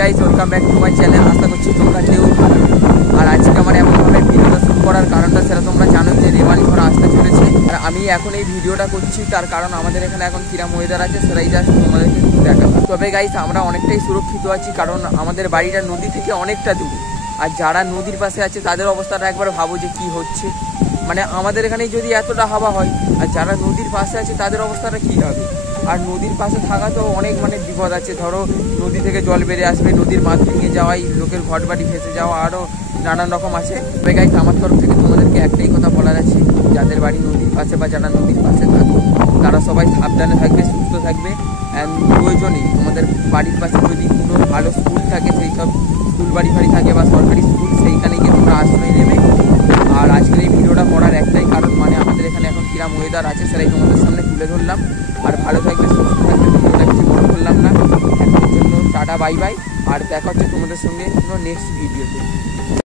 Guys, welcome back to my channel. আশা করছি তোমরা কেউ ভালো। আর আজকে আমার এমনভাবে ভিডিওটা শুরু করার কারণটা সেটা তোমরা জানো যে রেওয়ালি ঘোড়া আসতে চলেছে। আর আমি এখন এই ভিডিওটা করছি তার কারণ আমাদের এখানে এখন কিরাম ওয়েদার আছে সেটাই জাস্ট তোমাদেরকে দেখাবো। তবে গাইস, আমরা অনেকটাই সুরক্ষিত আছি কারণ আমাদের বাড়িটা নদী থেকে অনেকটা দূরে। আর যারা নদীর পাশে আছে তাদের অবস্থাটা একবার ভাবো যে কি হচ্ছে। মানে আমাদের এখানে যদি এতটা হাওয়া হয়, আর যারা নদীর পাশে আছে তাদের অবস্থাটা কী হবে। আর নদীর পাশে থাকা তো অনেক বিপদ আছে। ধরো নদী থেকে জল বেরিয়ে আসবে, নদীর বাঁধ ভেঙে যাওয়াই, লোকের ঘর বাড়ি ভেসে যাওয়া, আরও নানান রকম আছে। তবে গাইস, আমার তরফ থেকে তোমাদেরকে একটাই কথা বলার আছে, যাদের বাড়ি নদীর পাশে বা যারা নদীর পাশে থাকবে তারা সবাই সাবধানে থাকবে, সুস্থ থাকবে। অ্যান্ড প্রয়োজনে তোমাদের বাড়ির পাশে যদি কোনো ভালো স্কুল থাকে, সেই সব স্কুল বাড়ি থাকে বা সরকারি স্কুল, সেইখানে গিয়ে তোমরা আশ্রয় নেবে। আর আজকের এই ভিডিওটা করার একটাই কারণ, আমাদের এখানে এখন কিরাম ওয়েদার আছে সেটাই তোমাদের সামনে তুলে ধরলাম। আর ভালো থাকবে, সুস্থ থাকবে, ভিডিওটা কিছু বড় করলাম না। এখনের জন্য টাটা, বাই বাই। আর দেখা হচ্ছে তোমাদের সঙ্গে কোনো নেক্সট ভিডিওতে।